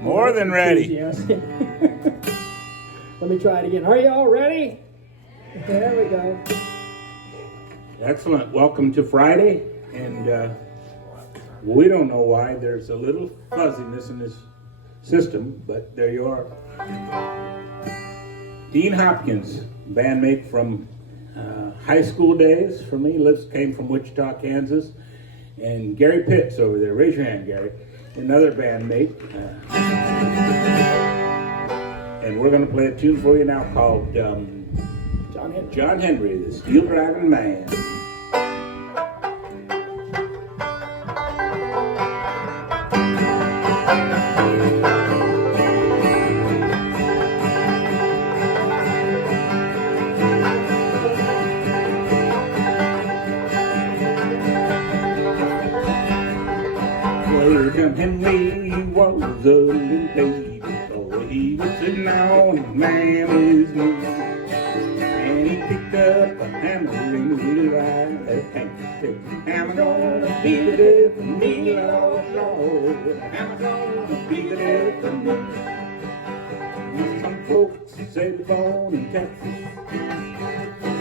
More than ready. Let me try it again. Are you all ready? There we go. Excellent. Welcome to Friday. And we don't know why there's a little fuzziness in this system, but there you are. Dean Hopkins, bandmate from high school days for me, came from Wichita, Kansas. And Gary Pitts over there, raise your hand, Gary, another bandmate. And we're going to play a tune for you now called John Henry, the Steel Driving Man. John Henry was a little baby boy. He was sitting on his mammy's knee, and he picked up a hammer and he right at Kansas. Hammer gonna be the death of me, Lord, Lord. Hammer gonna be the death of me. Some folks say they're born in Texas.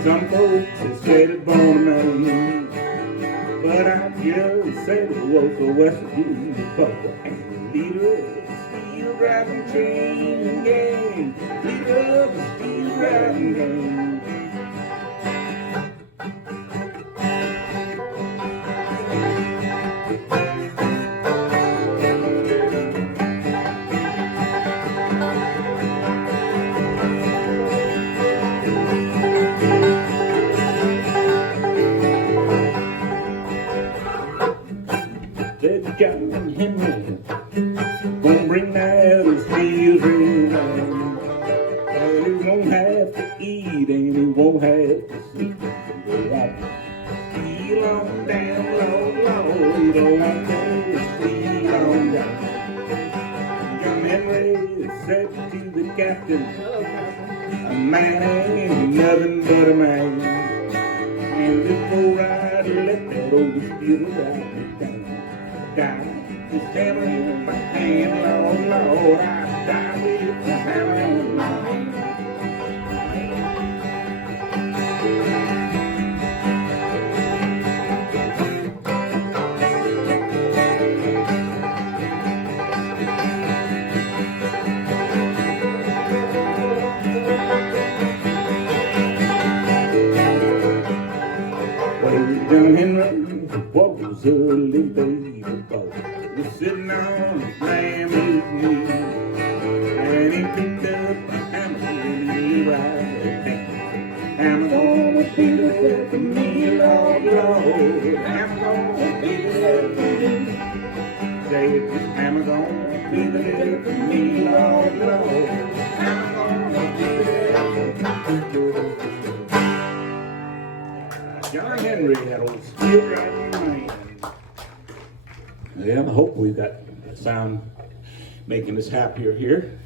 Some folks say they're born in Maine. But I just said it was the West Virginia Buckle and the leader of the steel driving chain gang. Leader of the steel driving gang. John Henry gonna bring that steel dream home. Well, he won't have to eat and he won't have to sleep. Go on, steel on down, Lord, Lord. Don't want to steel on down. John Henry said to the captain, a man ain't nothing but a man. And this old rider let that old steel ride down. This hammer in my hand, Lord, Lord, I die with the hammer in my hand. Well, John Henry was a little baby boy. He was sitting on his mammy's knee, and he picked up a hammer and he right at me. Hammer gonna be the death of me, Lord, Lord. Hammer gonna be the death of me. Say it, hammer gonna be the death of me, Lord, Lord. Hammer gonna be the death of me. John Henry, that old steel driving man. Yeah, I hope we've got a sound making us happier here.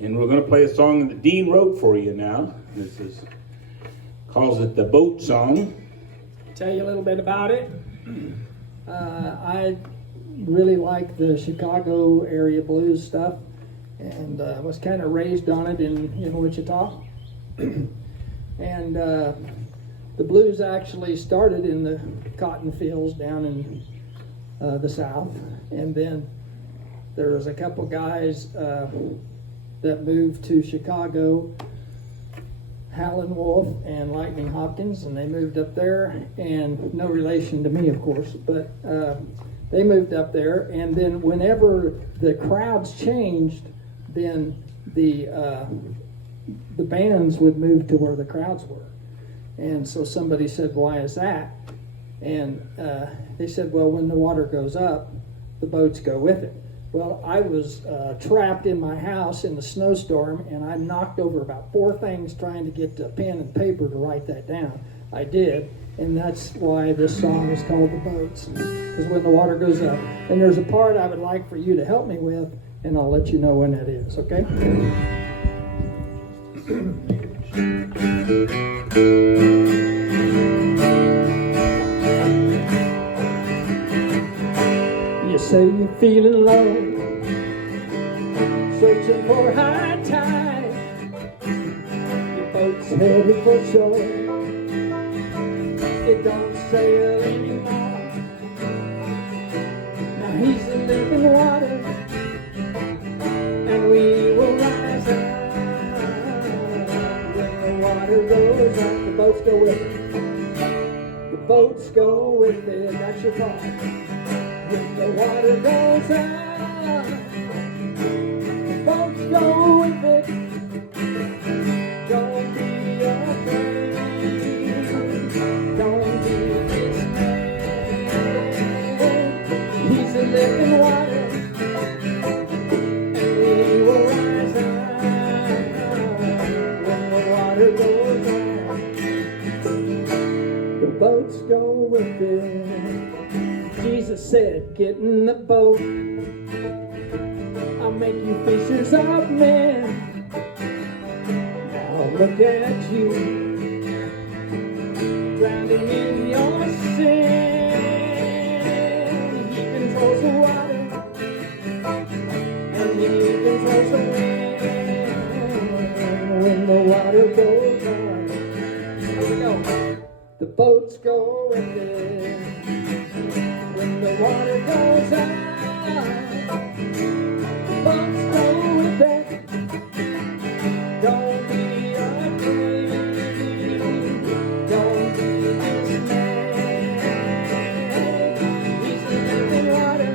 And we're going to play a song that Dean wrote for you now. Calls it the Boat Song. Tell you a little bit about it. I really like the Chicago area blues stuff, and was kind of raised on it in Wichita. And the blues actually started in the cotton fields down in the South, and then there was a couple guys that moved to Chicago, Howlin' Wolf and Lightning Hopkins, and they moved up there, and no relation to me, of course, but they moved up there, and then whenever the crowds changed, then the bands would move to where the crowds were. And so somebody said, why is that? And they said, well, when the water goes up, the boats go with it. Well, I was trapped in my house in the snowstorm, and I knocked over about 4 things trying to get a pen and paper to write that down. I did, and that's why this song is called The Boats, because when the water goes up. And there's a part I would like for you to help me with, and I'll let you know when that is, okay? You say you're feeling low, searching for high tide. Your boat's headed for shore. It don't sail anymore. Now he's in living water, and we will rise up when the water goes up. The boats go with it. The boats go with it. That's your part. When the water goes up, the boats go with it. Don't be afraid. Don't be dismayed. He's in living water, and we will rise up when the water goes up. The boats go with it. Jesus said, get in the boat. I'll make you fishers of men. Now look at you, drowning in your sin. He controls the water, and he controls the wind. When the water goes up, here we go. The boats go with it. When the water goes out, the boats go with it. Don't be afraid. Don't be dismayed. He's in living water,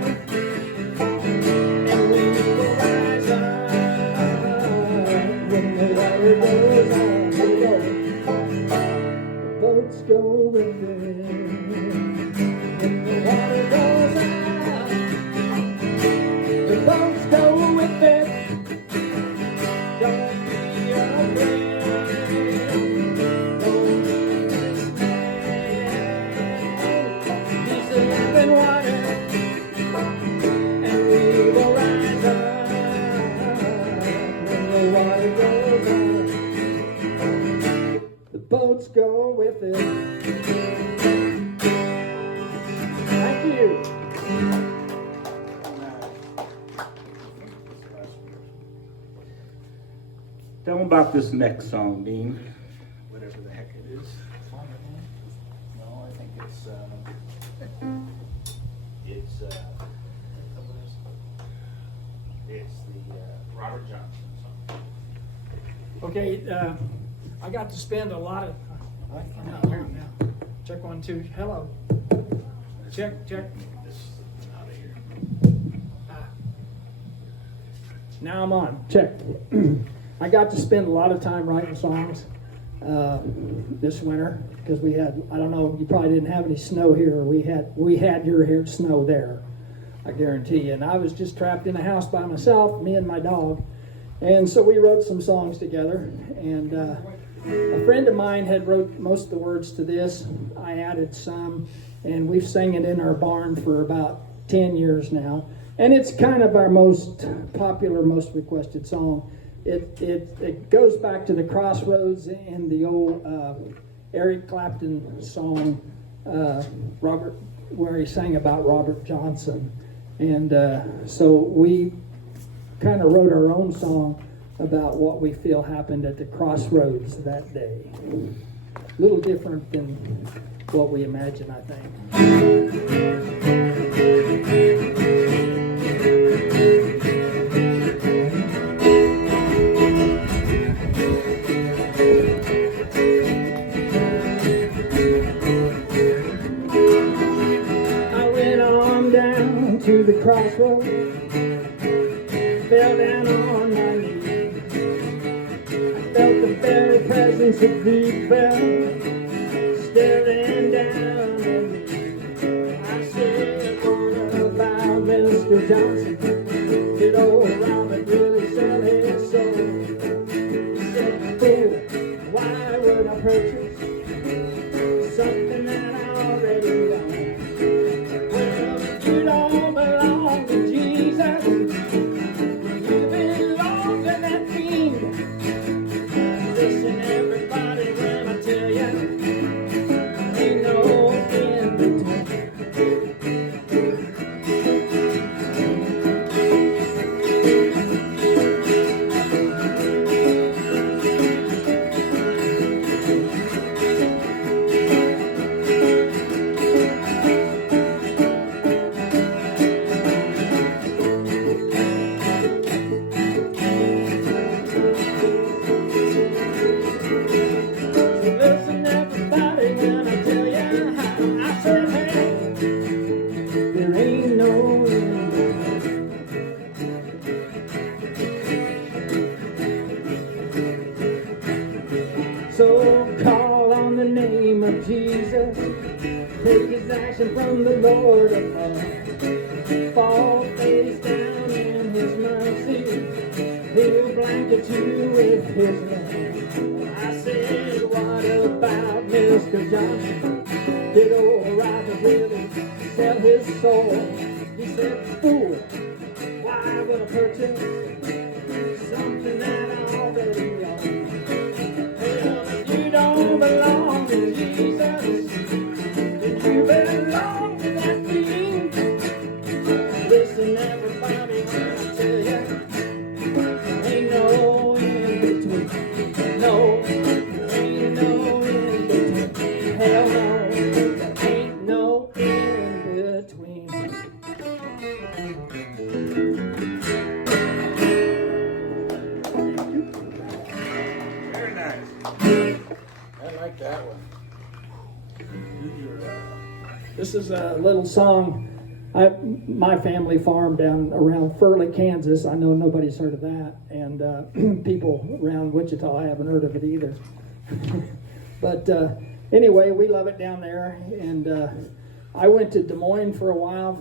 and we will rise up when the water goes out. Here we go. The boats go with it. When the water goes out, the boats go with it. Don't be afraid. Don't be dismayed. He's in living water, and we will rise up when the water goes out. The boats go with it. Thank you. Tell them about this next song, Dean. Whatever the heck it is. No, I think it's the Robert Johnson song. Okay, I got to spend a lot of. Now. Check 1, 2. Hello. Check. This is out of here. Now I'm on. Check. I got to spend a lot of time writing songs this winter because we had, I don't know, you probably didn't have any snow here. We had your snow there, I guarantee you. And I was just trapped in a house by myself, me and my dog. And so we wrote some songs together. And a friend of mine had wrote most of the words to this. I added some, and we've sang it in our barn for about 10 years now. And it's kind of our most popular, most requested song. It goes back to the Crossroads and the old Eric Clapton song, Robert, where he sang about Robert Johnson. And so we kind of wrote our own song about what we feel happened at the crossroads that day. A little different than what we imagine, I think. To the crossroads, fell down on my knees. I felt the very presence of the bell staring down at me. I said, what about Mr. Johnson? Did old Robert really sell his soul? He said, fool, why would I purchase something that I already own? You don't belong to Jesus. You belong to that king. Listen, everybody, when I tell you, ain't no in between. protection from the Lord above. Fall face down in His mercy. He'll blanket you with His love. I said, what about Mr. Johnson? Did old Robert really sell his soul? He said, fool, why would I purchase something that I already own? Well, if you don't belong to Jesus, then you belong to that king. Listen, everybody, when I tell you, ain't no in between. No, ain't no in between. Hell no, there ain't no in between. Very nice. I like that one. This is a little song. My family farmed down around Furley, Kansas. I know nobody's heard of that, and people around Wichita haven't heard of it either. But anyway, we love it down there, and I went to Des Moines for a while.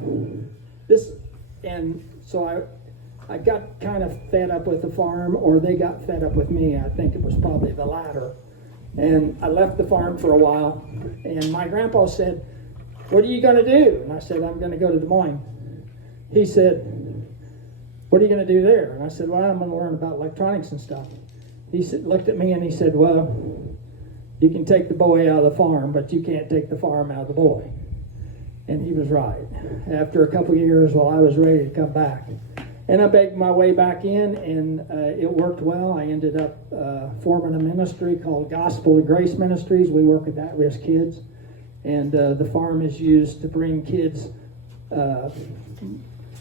So I got kind of fed up with the farm, or they got fed up with me. I think it was probably the latter. And I left the farm for a while, and my grandpa said, "What are you going to do?" And I said, "I'm going to go to Des Moines." He said, "What are you going to do there?" And I said, "Well, I'm going to learn about electronics and stuff." He looked at me and he said, "Well, you can take the boy out of the farm, but you can't take the farm out of the boy." And he was right. After a couple of years, while I was ready to come back, and I begged my way back in, and it worked well. I ended up forming a ministry called Gospel of Grace Ministries. We work with at-risk kids. And the farm is used to bring kids,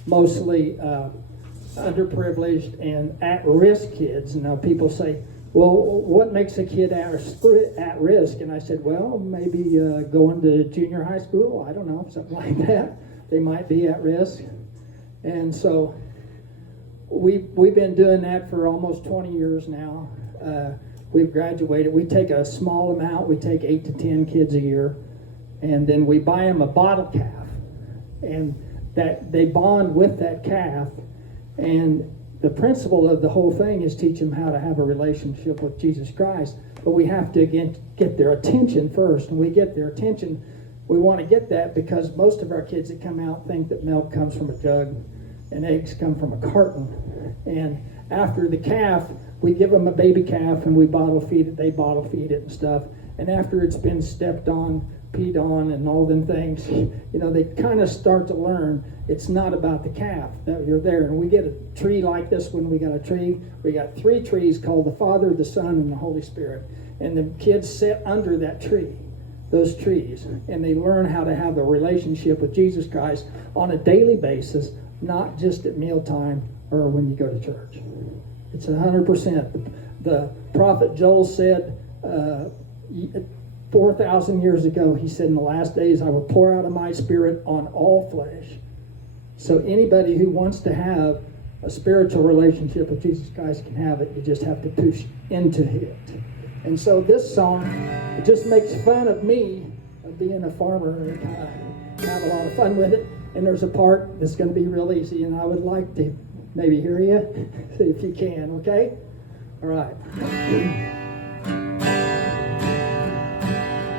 mostly underprivileged and at-risk kids. Now people say, well, what makes a kid at risk? And I said, well, maybe going to junior high school. I don't know, something like that. They might be at risk. And so we've been doing that for almost 20 years now. We've graduated. We take a small amount. We take 8 to 10 kids a year. And then we buy them a bottle calf, and that they bond with that calf. And the principle of the whole thing is teach them how to have a relationship with Jesus Christ. But we have to get their attention first. And we get their attention. We want to get that because most of our kids that come out think that milk comes from a jug and eggs come from a carton. And after the calf, we give them a baby calf and we bottle feed it. They bottle feed it and stuff. And after it's been stepped on, peed on, and all them things, they kind of start to learn it's not about the calf that you're there. And we get a tree like this one. We got a tree. We got 3 trees called the Father, the Son, and the Holy Spirit. And the kids sit under that tree, those trees, and they learn how to have a relationship with Jesus Christ on a daily basis, not just at mealtime or when you go to church. It's 100%. The prophet Joel said 4,000 years ago, he said, in the last days I will pour out of my spirit on all flesh. So anybody who wants to have a spiritual relationship with Jesus Christ can have it. You just have to push into it. And so this song, it just makes fun of me of being a farmer, and kind of have a lot of fun with it. And there's a part that's going to be real easy, and I would like to maybe hear you, if you can, okay? All right.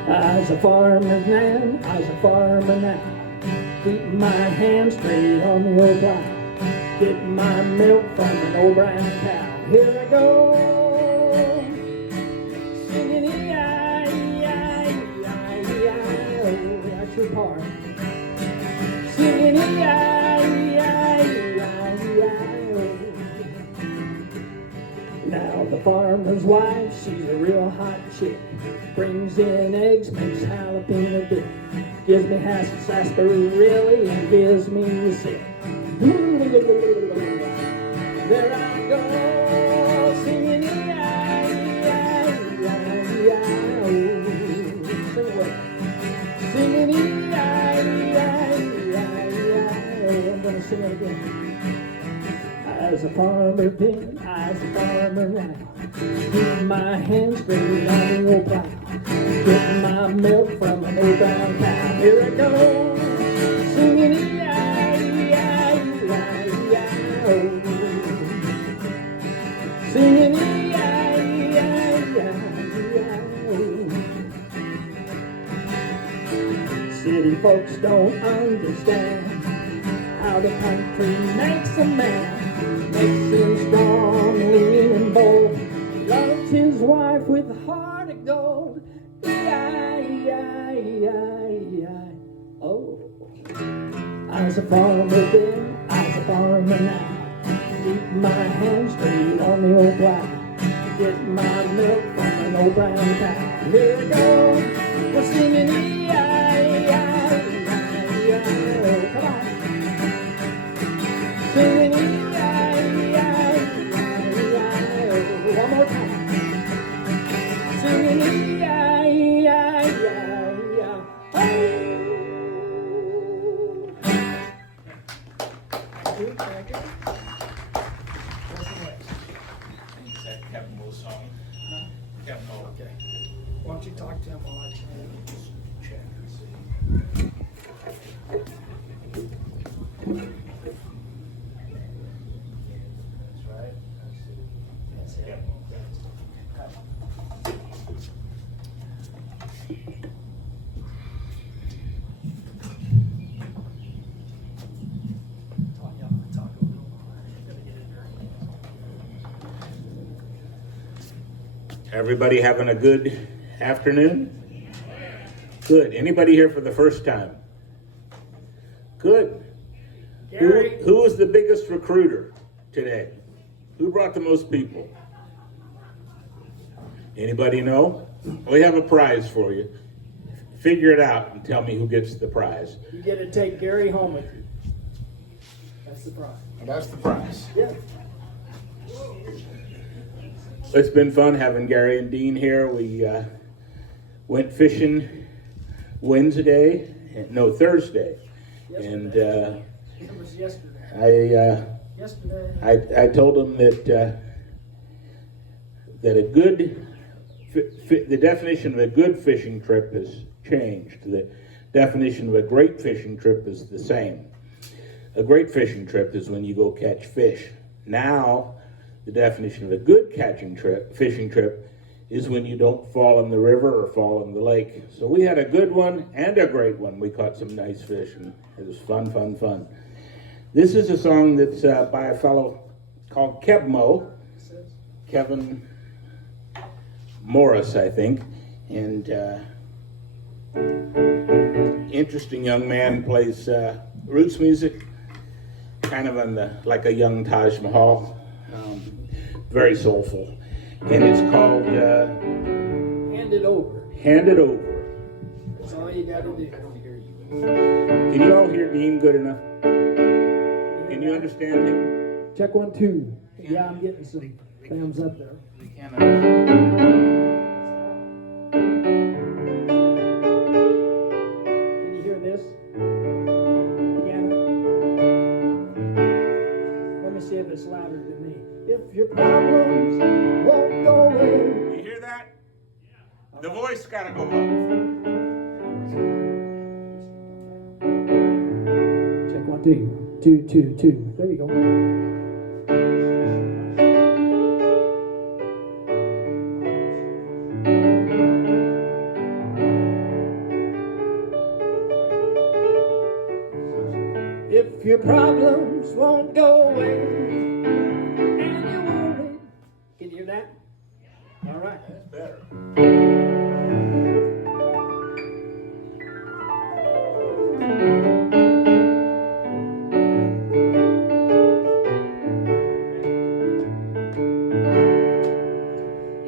I's a farmer's man, I's a farmer now. Keeping my hands straight on the old plow. Getting my milk from an old brown cow. Here I go, singing E-I-E-I-E-I-E-I-O. That's your part. Singing E-I-E-I-E-I-E-I-O. Now the farmer's wife, she's a real hot chick. Brings in eggs, makes jalapeno dip. Gives me sarsaparilla and gives me sick. There I go, singing E-I-E-I-E-I-E-I-O. Sing it. Singing E-I-E-I-E-I-E-I-O. I'm going to sing it again. I's a farmer then, I's a farmer now. Keep my hands straight on the old plow. Getting my milk from an old brown cow. Here I go, singing E-I-E-I-E-I-E-I-O. Singing E-I-E-I-E-I-E-I-O. City folks don't understand how the country makes a man. Makes him strong, lean, and bold. Loves his wife with a heart of gold. E-I-E-I-E-I-E-I-O. I was a farmer then, I was a farmer now. Keep my hands straight on the old plow. Get my milk from an old brown cow. Here we go, we're singing E-I-E-I-E-I-E-I-O. Come on. Singing E-I-E-I-E-I-E-I-O. One more time. Singing E-I-E-I-E-I-E-I-O. Thank you. Is that Kevin Mo's song? Kevin Mo. Okay. Why don't you talk to him while I Check and see. That's right. That's it. Kevin Mo. Everybody having a good afternoon? Good. Anybody here for the first time? Good. Gary. Who was the biggest recruiter today? Who brought the most people? Anybody know? We have a prize for you. Figure it out and tell me who gets the prize. You get to take Gary home with you. That's the prize. And that's the prize. Yeah. It's been fun having Gary and Dean here. We went fishing Thursday. And It was yesterday. Yesterday. I told them that a good the definition of a good fishing trip has changed. The definition of a great fishing trip is the same. A great fishing trip is when you go catch fish. Now, the definition of a good fishing trip is when you don't fall in the river or fall in the lake. So we had a good one and a great one. We caught some nice fish, and it was fun, fun, fun. This is a song that's by a fellow called Kebmo, Kevin Morris, I think, and interesting young man, plays roots music, kind of like a young Taj Mahal, very soulful, and it's called Hand It Over. Hand It Over. That's all you got to do. Can you all hear Dean good enough? Can you understand him? Check 1, 2. Yeah, I'm getting some thumbs up there. We can't. Can you hear this? Piano? Let me see if it's louder than me. If your problems won't go away. You hear that? The voice got to go up. Check 1, 2. 2, 2, 2. There you go. If your problems won't go away and you're worried. Can you hear that? All right. That's better.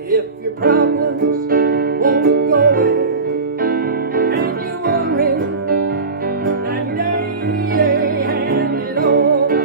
If your problems won't go away and you're worried, and hand it over.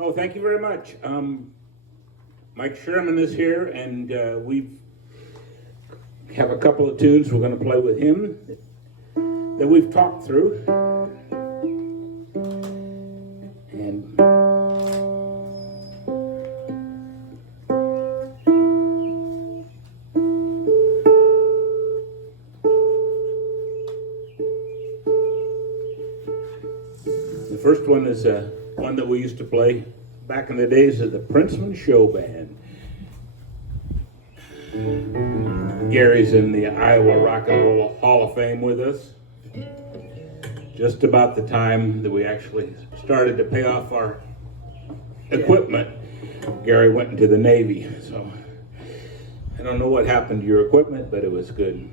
Oh, thank you very much. Mike Sherman is here, and we have a couple of tunes we're going to play with him that we've talked through. And the first one is one that we used to play back in the days of the Princeton Show Band. Gary's in the Iowa Rock and Roll Hall of Fame with us. Just about the time that we actually started to pay off our equipment, Gary went into the Navy. So I don't know what happened to your equipment, but it was good.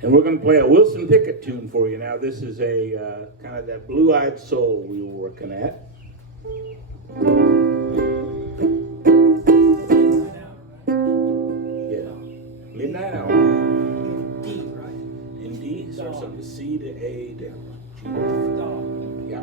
And we're going to play a Wilson Pickett tune for you now. This is a kind of that blue-eyed soul we were working at. Yeah, Midnight Hour. In D, right? In D, starts on the C to A to G. Yeah.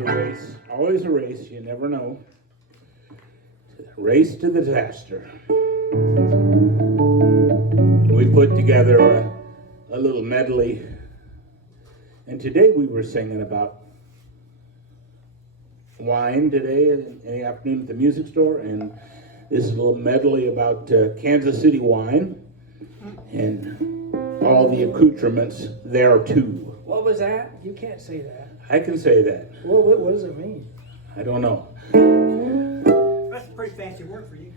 a race. Always a race. You never know. Race to the disaster. We put together a little medley. And today we were singing about wine today in the afternoon at the music store. And this is a little medley about Kansas City wine and all the accoutrements there too. What was that? You can't say that. I can say that. Well, what does it mean? I don't know. That's a pretty fancy word for you.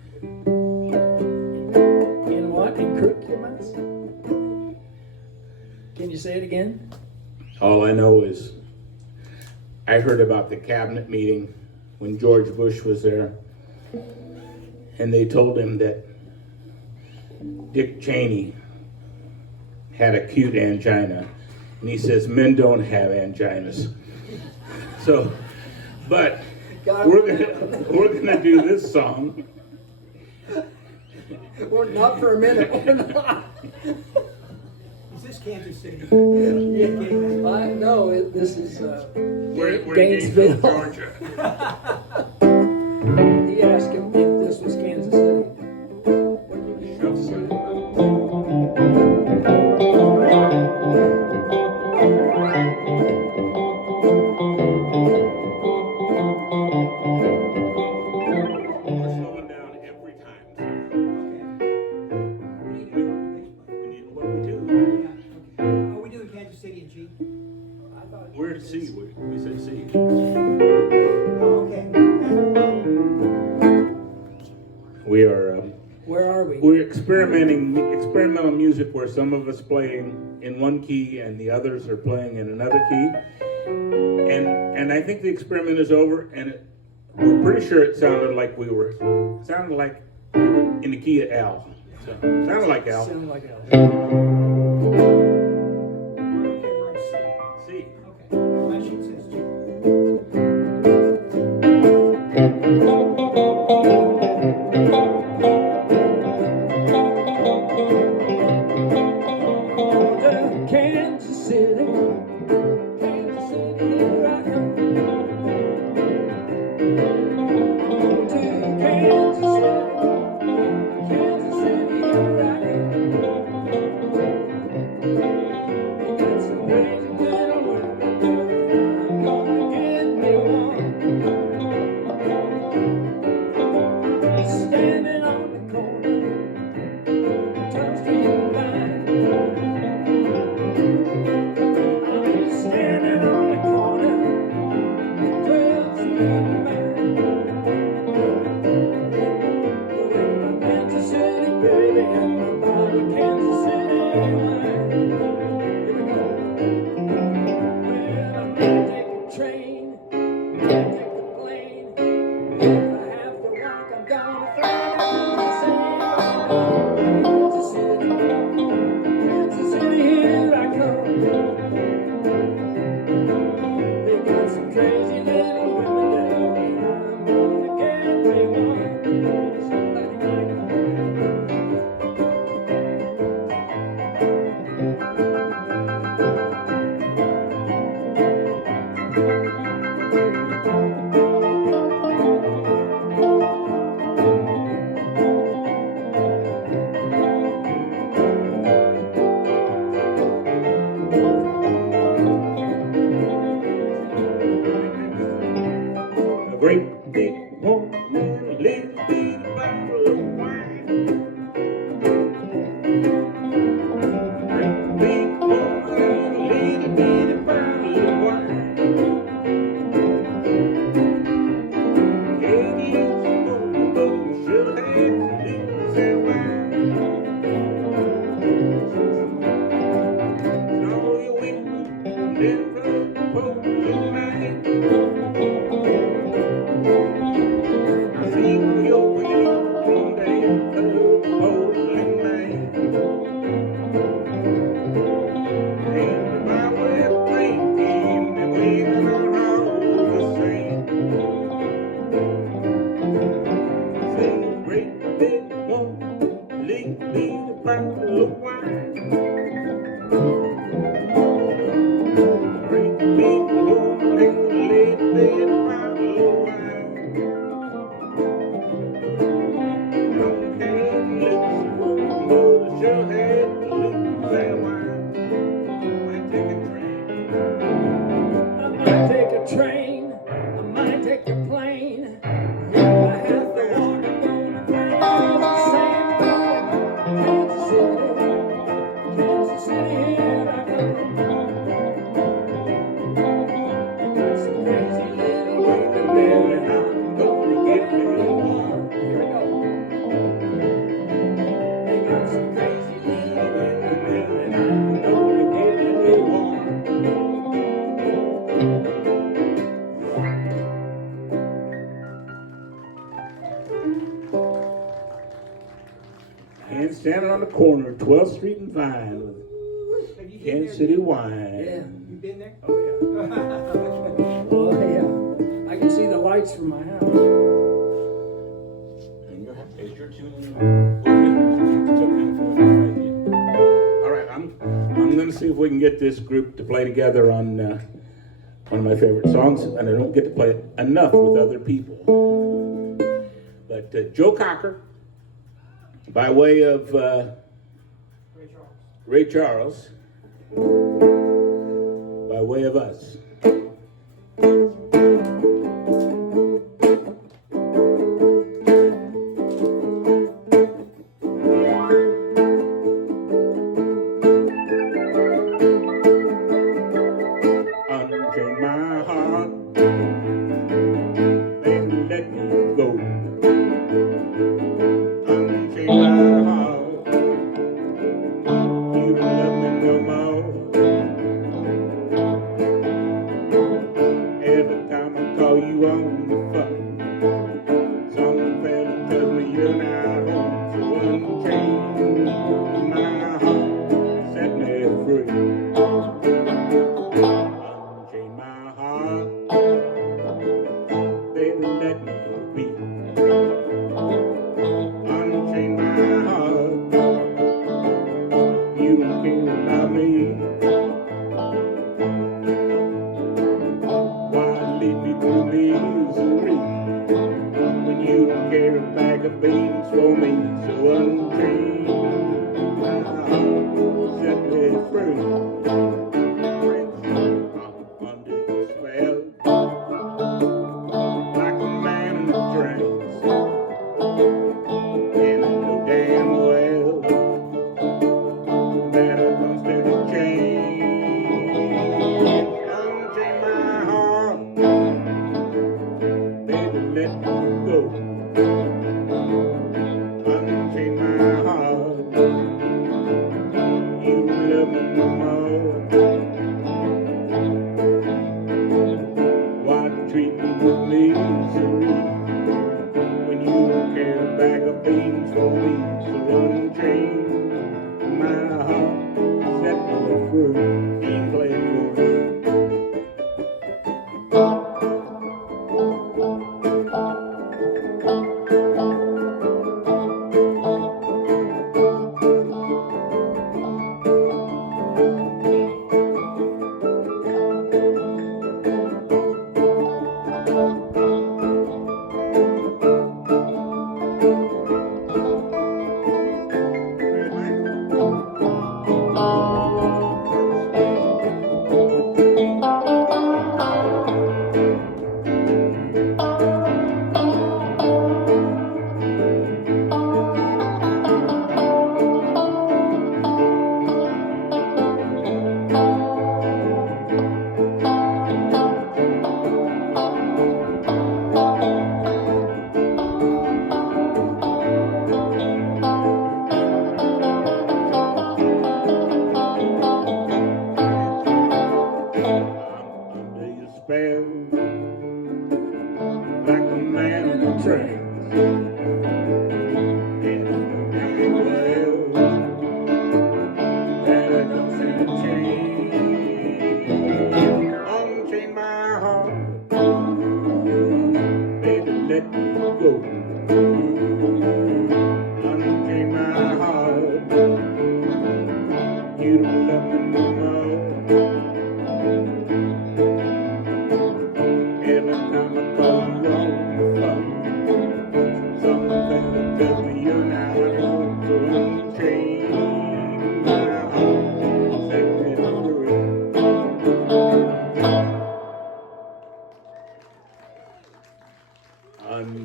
In what? In curriculums? Can you say it again? All I know is I heard about the cabinet meeting when George Bush was there, and they told him that Dick Cheney had acute angina, and he says men don't have anginas. So, but we're gonna do this song. Well, not for a minute. We're not. Is this Kansas City? No, this is We're in Gainesville. Georgia. He asked him if this was Kansas City. We're slowing down every time. What we do? Are we doing Kansas City and G? We're at C. We said C. Oh, okay. We are. Where are we? We're experimental music where some of us playing in one key and the others are playing in another key. And I think the experiment is over, and we're pretty sure it sounded like we were in the key of L. So, sounded like L. Sound like Al. We're in C. C. Okay. My sheet says G. Kansas City, Kansas City, here I come. To Kansas City, Kansas City, here I come. They got some crazy little women, I'm gonna get me one. Standing on the corner, turn street and vine. Standing on the corner, 12th Street and Vine. With my Kansas City baby and my bottle of Kansas City wine. Here we go. Well, I'm gonna take a train, I'm gonna take the plane. If I have to walk, I'm gonna fly down the same. Kansas City, Kansas City, here I come. They got some crazy little women there, and I'm gonna get me one. Somebody like A great big woman, a little bitty bottle of wine. Great big woman, a little bitty bottle of wine. Can't use no but she'll have to lose that wine. So you win, then from Porch night. See your way from there to Portland, Maine. And my way of thinking that we are all the same. Say, great big woman, leave me the bottle of wine. I might take a train, I might take a plane. If I have to walk, I'm gonna bring all the same. Kansas City, here I come. Some crazy little women there, and I'm gonna get me one. Here we go. They got some crazy little women there, and I'm gonna get me one. And standing on the corner of 12th Street and Vine with Have you been Kansas there? City wine. Yeah. You been there? Oh yeah. Oh, yeah. I can see the lights from my house. And is your tune? All right, I'm going to see if we can get this group to play together on one of my favorite songs, and I don't get to play it enough with other people. But Joe Cocker, by way of Ray Charles, by way of us. Unchain my heart, baby, let me go. Unchain my heart, you don't love me no more. Every time I call you on the phone, some fella tells me you're not home. So unchain my heart, set me free. Unchain my heart, baby, let me be. Unchain my heart, you don't care about me. Why lead me to misery when you don't care a bag of beans for me? So unchain my heart, set me free. Under your spell, like a man in a trance, and I know damn well that I don't stand a chance. Unchain my heart, baby, let me go. Unchain my heart, you love me no more. Why treat me with misery when you don't care a bag of beans for me? So unchain my heart, set me free. Can't play for me. Under your spell, like a man in a trance, and I know damn well that I don't stand a chance. Unchain my heart, baby, let me go. Unchain my heart, you don't love me no more. Every time I call you on the phone,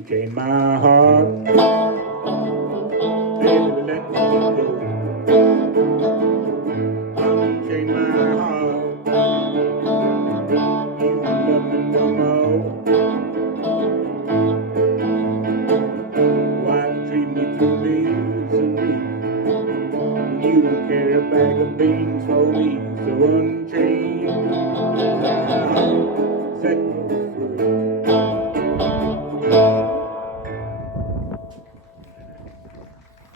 unchain my heart. Baby, let me go. Unchain my heart. You love me no more. Why treat me too misery? You don't care a bag of beans for me. So unchain my heart. Set me free.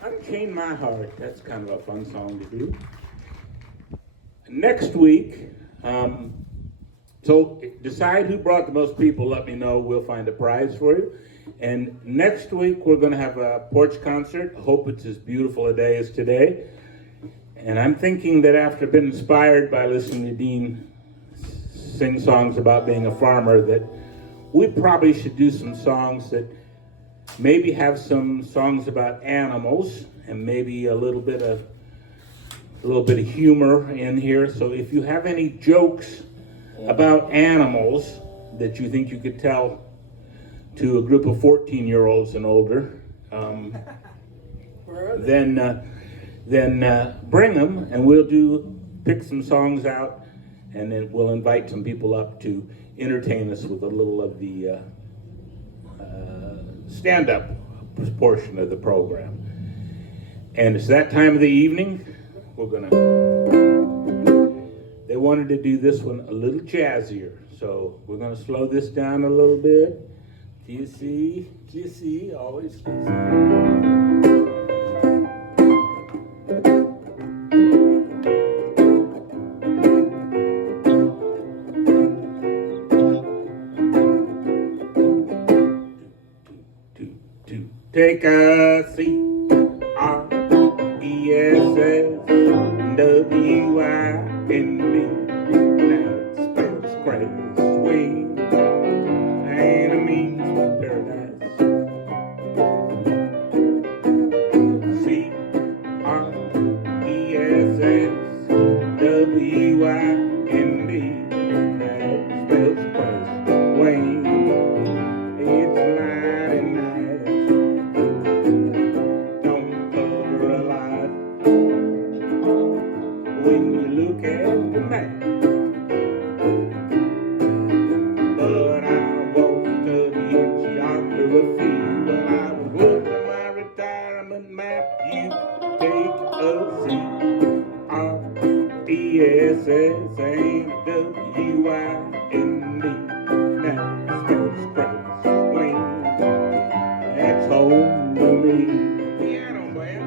Unchain my heart. That's kind of a fun song to do. Next week, so decide who brought the most people. Let me know. We'll find a prize for you. And next week, we're going to have a porch concert. Hope it's as beautiful a day as today. And I'm thinking that after being inspired by listening to Dean sing songs about being a farmer, that we probably should do some songs that maybe have some songs about animals and maybe a little bit of humor in here. So if you have any jokes about animals that you think you could tell to a group of 14-year-olds and older, then bring them, and we'll pick some songs out, and then we'll invite some people up to entertain us with a little of the stand-up portion of the program. And it's that time of the evening. They wanted to do this one a little jazzier, so we're gonna slow this down a little bit. Do you see? Always. Take a seat, R-E-S-S-W-I-N-D. Now it spells crazy swing, and it means paradise. C-R-E-S-S-W-I-N-D. Now it spells crazy swing. It's mighty nice. Don't cover a lot when you look at the map. But I won't study in geography when I was looking at my retirement map. You take a seat. R-E-S-S-A-W-I-N-D. Now spells crazy swing. That's home to me. Piano man.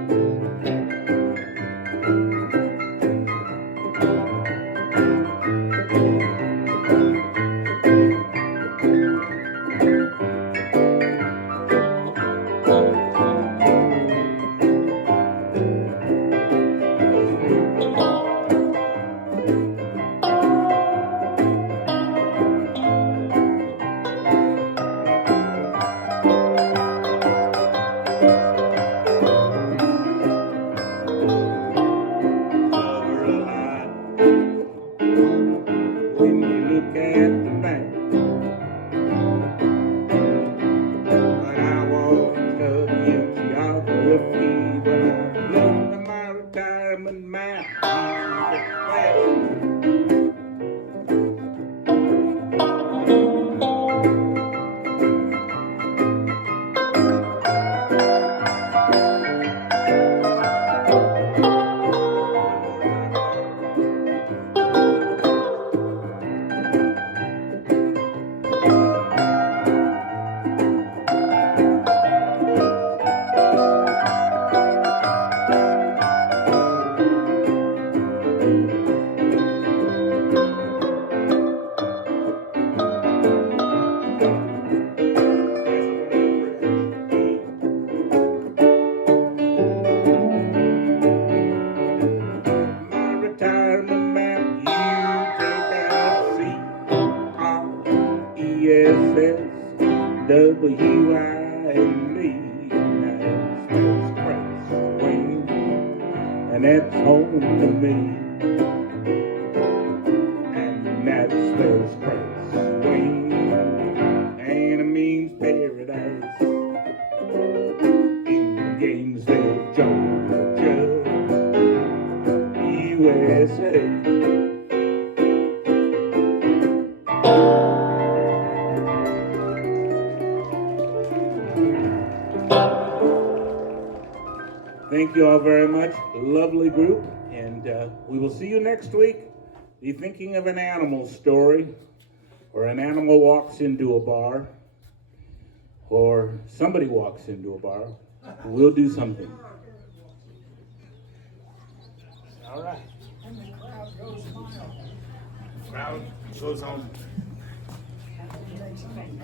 When you look at the map, but I won't study in geography when I look at my retirement map. W-I-N-D. And that's home to me. And that spells Christ swing. And it means paradise. Thank you all very much. Lovely group. And we will see you next week. Be thinking of an animal story, or an animal walks into a bar, or somebody walks into a bar. We'll do something. All right. And the crowd goes mild. Crowd goes on. Makes a thing.